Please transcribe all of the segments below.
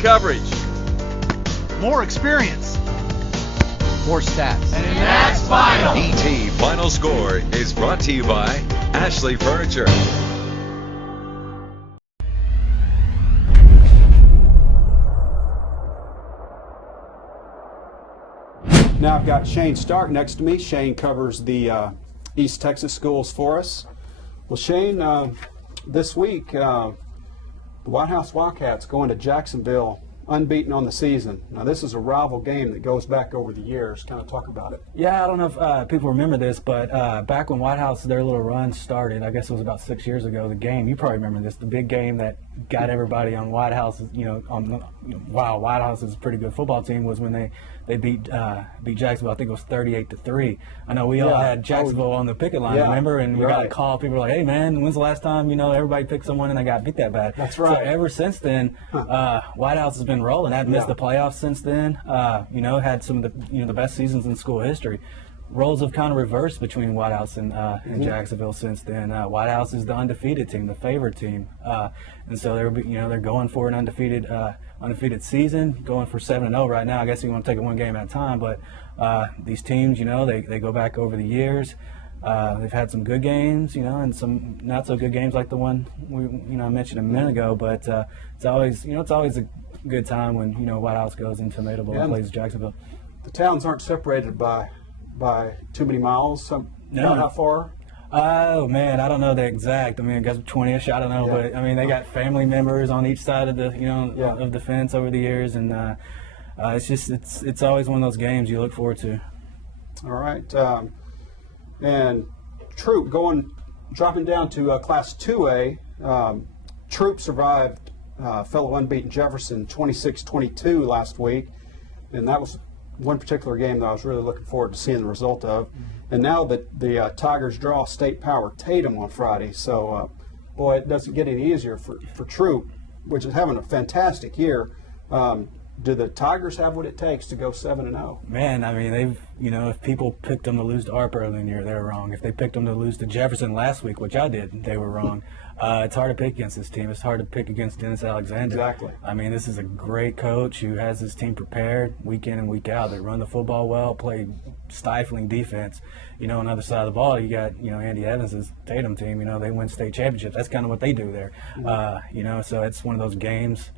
coverage. More experience. More stats. And that's final. ET Final Score is brought to you by Ashley Furniture. Now I've got Shane Stark next to me. Shane covers the East Texas schools for us. Well, Shane, this week, the White House Wildcats going to Jacksonville unbeaten on the season. Now, this is a rival game that goes back over the years. Kind of talk about it. Yeah, I don't know if people remember this, but back when White House, their little run started, I guess it was about 6 years ago, the game, you probably remember this, the big game that got everybody on White House, wow, White House is a pretty good football team, was when they beat Jacksonville. I think it was 38-3. I know we all had Jacksonville on the picket line, remember? And we got a call. People were like, "Hey, man, when's the last time everybody picked someone and they got beat that bad?" That's right. So ever since then, White House has been rolling. Hadn't missed the playoffs since then. Had some of the best seasons in school history. Roles have kind of reversed between White House and Jacksonville since then. White House is the undefeated team, the favorite team, and so they're going for an undefeated season, going for 7-0 right now. I guess you want to take it one game at a time, but these teams, they go back over the years. They've had some good games, and some not so good games like the one I mentioned a minute ago. But it's always a good time when White House goes into Tomato Bowl and plays Jacksonville. The towns aren't separated by too many miles. No. How far? Oh man, I don't know the exact. I guess 20-ish. I don't know, but they got family members on each side of the of the fence over the years, and it's always one of those games you look forward to. All right, and Troop dropping down to Class 2A. Troop survived fellow unbeaten Jefferson 26-22 last week, and that was one particular game that I was really looking forward to seeing the result of. And now that the Tigers draw state power Tatum on Friday, so boy, it doesn't get any easier for Troop, which is having a fantastic year. Do the Tigers have what it takes to go 7-0? Man, they've if people picked them to lose to ARP early in the year, they were wrong. If they picked them to lose to Jefferson last week, which I did, they were wrong. It's hard to pick against this team. It's hard to pick against Dennis Alexander. Exactly. This is a great coach who has his team prepared week in and week out. They run the football well, play stifling defense. On the other side of the ball, you got Andy Evans' Tatum team. They win state championships. That's kind of what they do there. So it's one of those games.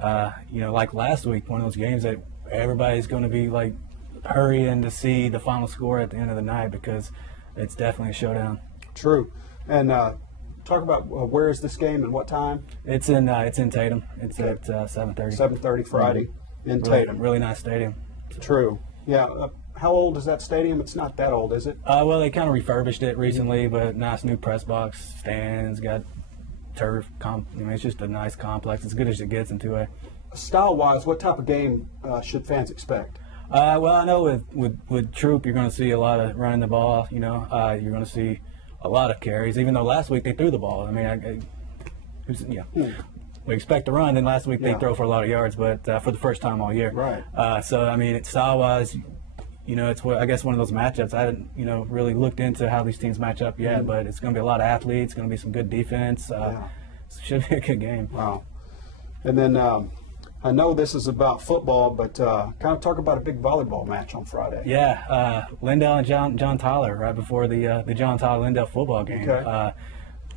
Like last week, one of those games that everybody's going to be like hurrying to see the final score at the end of the night because it's definitely a showdown. True. And talk about where is this game and what time? It's in Tatum. It's at 7:30. 7:30 Friday in Tatum. Really nice stadium. True. Yeah. How old is that stadium? It's not that old, is it? Well, they kind of refurbished it recently, but nice new press box, stands, got turf. It's just a nice complex, as good as it gets in 2A. Style-wise, what type of game should fans expect? Well, I know with Troop, you're going to see a lot of running the ball. You're going to see a lot of carries, even though last week they threw the ball. We expect to run, and last week they throw for a lot of yards, but for the first time all year. Right. So, style-wise, it's I guess one of those matchups. I haven't, really looked into how these teams match up yet, but it's going to be a lot of athletes, going to be some good defense. So it should be a good game. Wow. And then I know this is about football, but kind of talk about a big volleyball match on Friday. Yeah, Lindell and John Tyler right before the John Tyler-Lindell football game. Okay.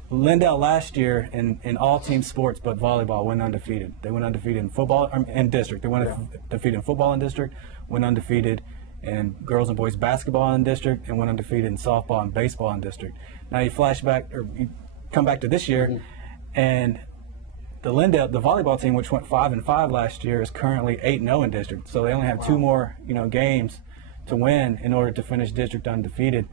Lindell last year in all team sports but volleyball went undefeated. They went undefeated in football in district. They went undefeated in football in district, went undefeated in girls and boys basketball in district, and went undefeated in softball and baseball in district. Now you come back to this year, and the volleyball team, which went 5-5 last year, is currently 8-0 in district. So they only have two more games to win in order to finish district undefeated.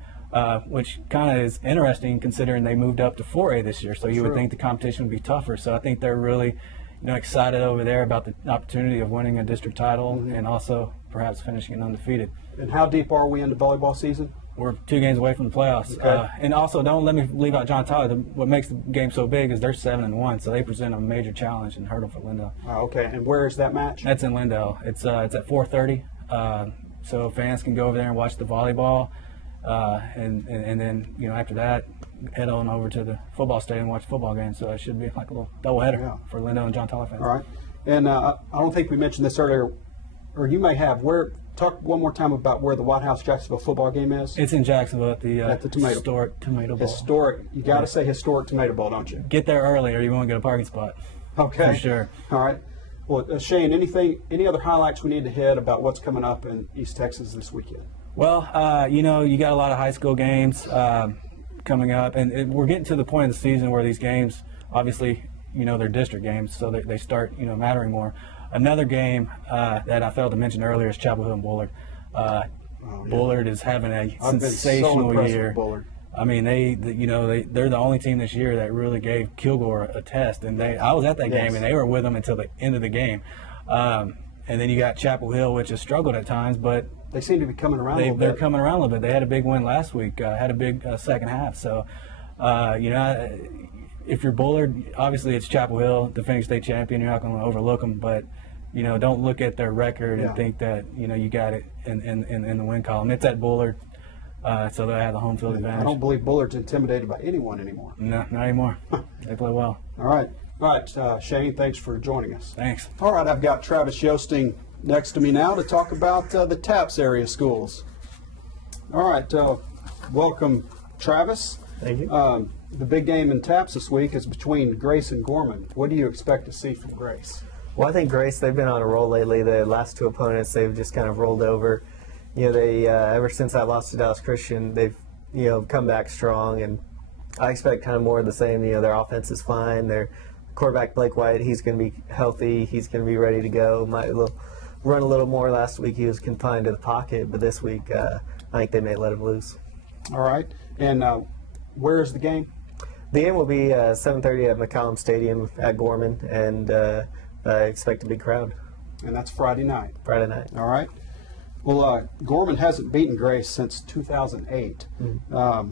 Which kind of is interesting considering they moved up to 4A this year. So you would think the competition would be tougher. So I think they're really, excited over there about the opportunity of winning a district title and also perhaps finishing it undefeated. And how deep are we in the volleyball season? We're 2 games away from the playoffs. Okay. And also, don't let me leave out John Tyler. What makes the game so big is they're 7-1, so they present a major challenge and hurdle for Lindell. Okay. And where is that match? That's in Lindell. It's at 4:30. So fans can go over there and watch the volleyball. And then after that, head on over to the football stadium and watch the football game. So it should be like a little doubleheader for Lindell and John Tyler fans. All right. And I don't think we mentioned this earlier, or you may have. Talk one more time about where the White House Jacksonville football game is. It's in Jacksonville at the historic Tomato Bowl. Historic. You got to say historic Tomato Bowl, don't you? Get there early, or you won't get a parking spot. Okay. For sure. All right. Well, Shane, any other highlights we need to hit about what's coming up in East Texas this weekend? Well, you got a lot of high school games coming up, and we're getting to the point of the season where these games, obviously, they're district games, so they start, mattering more. Another game that I failed to mention earlier is Chapel Hill and Bullard. Bullard is having a sensational year. I mean, they're the only team this year that really gave Kilgore a test, and I was at that game, and they were with them until the end of the game. And then you got Chapel Hill, which has struggled at times, but they seem to be coming around. They're coming around a little bit. They had a big win last week. Had a big second half. So, if you're Bullard, obviously it's Chapel Hill, defending state champion. You're not going to overlook them, but don't look at their record and think that you got it in the win column. It's at Bullard, so they have the home field advantage. I don't believe Bullard's intimidated by anyone anymore. No, not anymore. They play well. All right, Shane, thanks for joining us. Thanks. All right, I've got Travis Yoasting next to me now to talk about the TAPS area schools. All right, welcome, Travis. Thank you. The big game in TAPS this week is between Grace and Gorman. What do you expect to see from Grace? Well, I think Grace, they've been on a roll lately. The last two opponents, they've just kind of rolled over. They ever since I lost to Dallas Christian, they've come back strong, and I expect kind of more of the same. Their offense is fine. Their quarterback Blake White, he's going to be healthy. He's going to be ready to go. Might run a little more. Last week he was confined to the pocket, but this week I think they may let him loose. All right, and where is the game? The game will be 7:30 at McCollum Stadium at Gorman, and I expect a big crowd. And that's Friday night. Friday night. All right. Well, Gorman hasn't beaten Grace since 2008. Mm-hmm.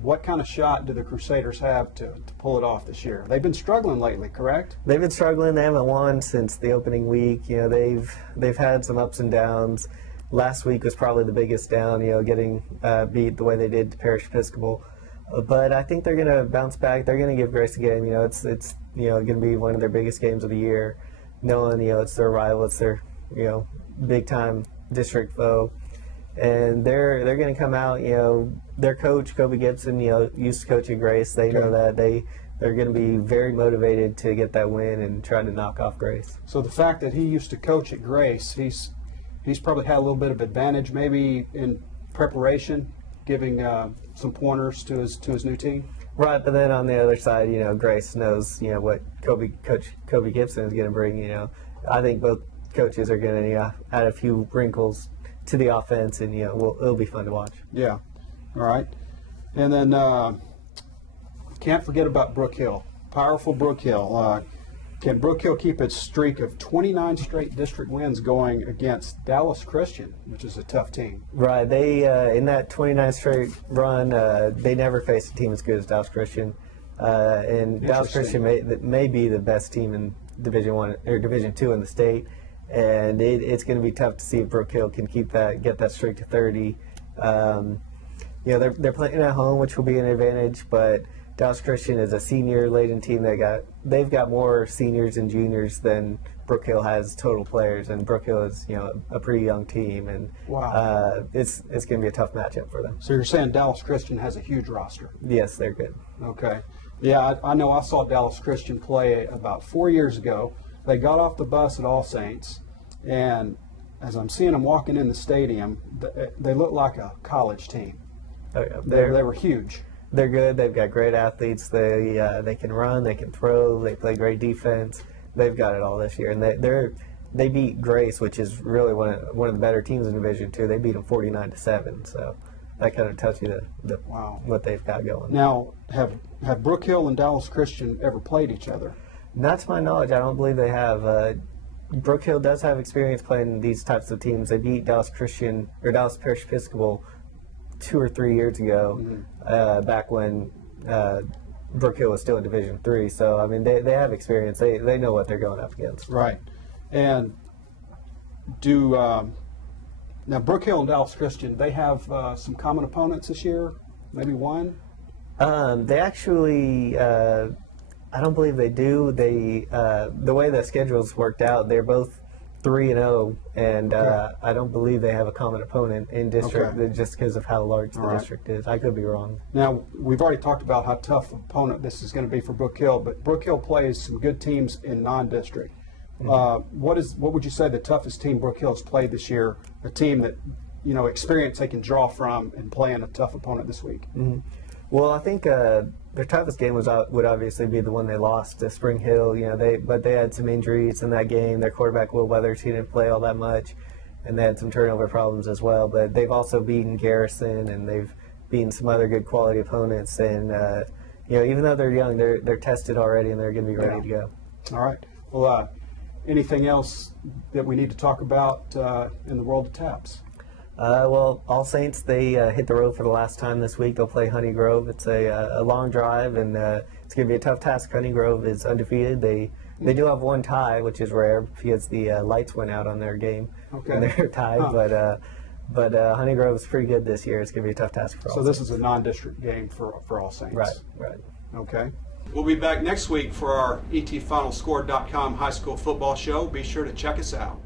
What kind of shot do the Crusaders have to pull it off this year? They've been struggling lately, correct? They've been struggling. They haven't won since the opening week. They've had some ups and downs. Last week was probably the biggest down. Getting beat the way they did to Parish Episcopal. But I think they're going to bounce back. They're going to give Grace a game. It's going to be one of their biggest games of the year, knowing it's their rival, it's their big time district foe, and they're going to come out. Their coach Kobe Gibson, used to coach at Grace. They know that they're going to be very motivated to get that win and try to knock off Grace. So the fact that he used to coach at Grace, he's probably had a little bit of advantage, maybe in preparation, giving some pointers to his new team. Right, but then on the other side, Grace knows what Coach Kobe Gibson is going to bring. I think both coaches are going to add a few wrinkles to the offense, and it'll be fun to watch. Yeah. All right. And then can't forget about Brook Hill. Powerful Brook Hill. Can Brook Hill keep its streak of 29 straight district wins going against Dallas Christian, which is a tough team? Right. They in that 29 straight run, they never faced a team as good as Dallas Christian, and Dallas Christian may be the best team in Division I or Division II in the state, and it's going to be tough to see if Brook Hill can get that streak to 30. They're playing at home, which will be an advantage, but Dallas Christian is a senior-laden team. They've got more seniors and juniors than Brook Hill has total players, and Brook Hill is a pretty young team, and wow. It's going to be a tough matchup for them. So you're saying Dallas Christian has a huge roster? Yes, they're good. Okay. Yeah, I know. I saw Dallas Christian play about 4 years ago. They got off the bus at All Saints, and as I'm seeing them walking in the stadium, they look like a college team. They were huge. They're good. They've got great athletes. They can run. They can throw. They play great defense. They've got it all this year, and they beat Grace, which is really one of the better teams in Division II. They beat them 49-7. So that kind of tells you wow. what they've got going. Now, have Brook Hill and Dallas Christian ever played each other? Not to my knowledge. I don't believe they have. Brook Hill does have experience playing these types of teams. They beat Dallas Christian or Dallas Parish Episcopal 2 or 3 years ago, mm-hmm. Back when Brook Hill was still in Division III. So, I mean, they have experience. They know what they're going up against. Right. And now Brook Hill and Dallas Christian, they have some common opponents this year? Maybe one? They actually, I don't believe they do. They the way the schedule's worked out, they're both 3-0, and I don't believe they have a common opponent in district just because of how large the district is. I could be wrong. Now, we've already talked about how tough an opponent this is going to be for Brook Hill, but Brook Hill plays some good teams in non-district. What would you say the toughest team Brook Hill has played this year? A team that, experience they can draw from and playing a tough opponent this week. Well, I think their toughest game would obviously be the one they lost to Spring Hill. But they had some injuries in that game. Their quarterback Will Weathers, he didn't play all that much, and they had some turnover problems as well. But they've also beaten Garrison, and they've beaten some other good quality opponents. And even though they're young, they're tested already, and they're going to be ready to go. All right. Well, anything else that we need to talk about in the world of TAPS? Well, All Saints, they hit the road for the last time this week. They'll play Honey Grove. It's a long drive, and it's going to be a tough task. Honey Grove is undefeated. They do have one tie, which is rare because the lights went out on their game. And they're tied, but Honey Grove is pretty good this year. It's going to be a tough task for All Saints. So this is a non-district game for All Saints. Right. Okay. We'll be back next week for our ETFinalScore.com high school football show. Be sure to check us out.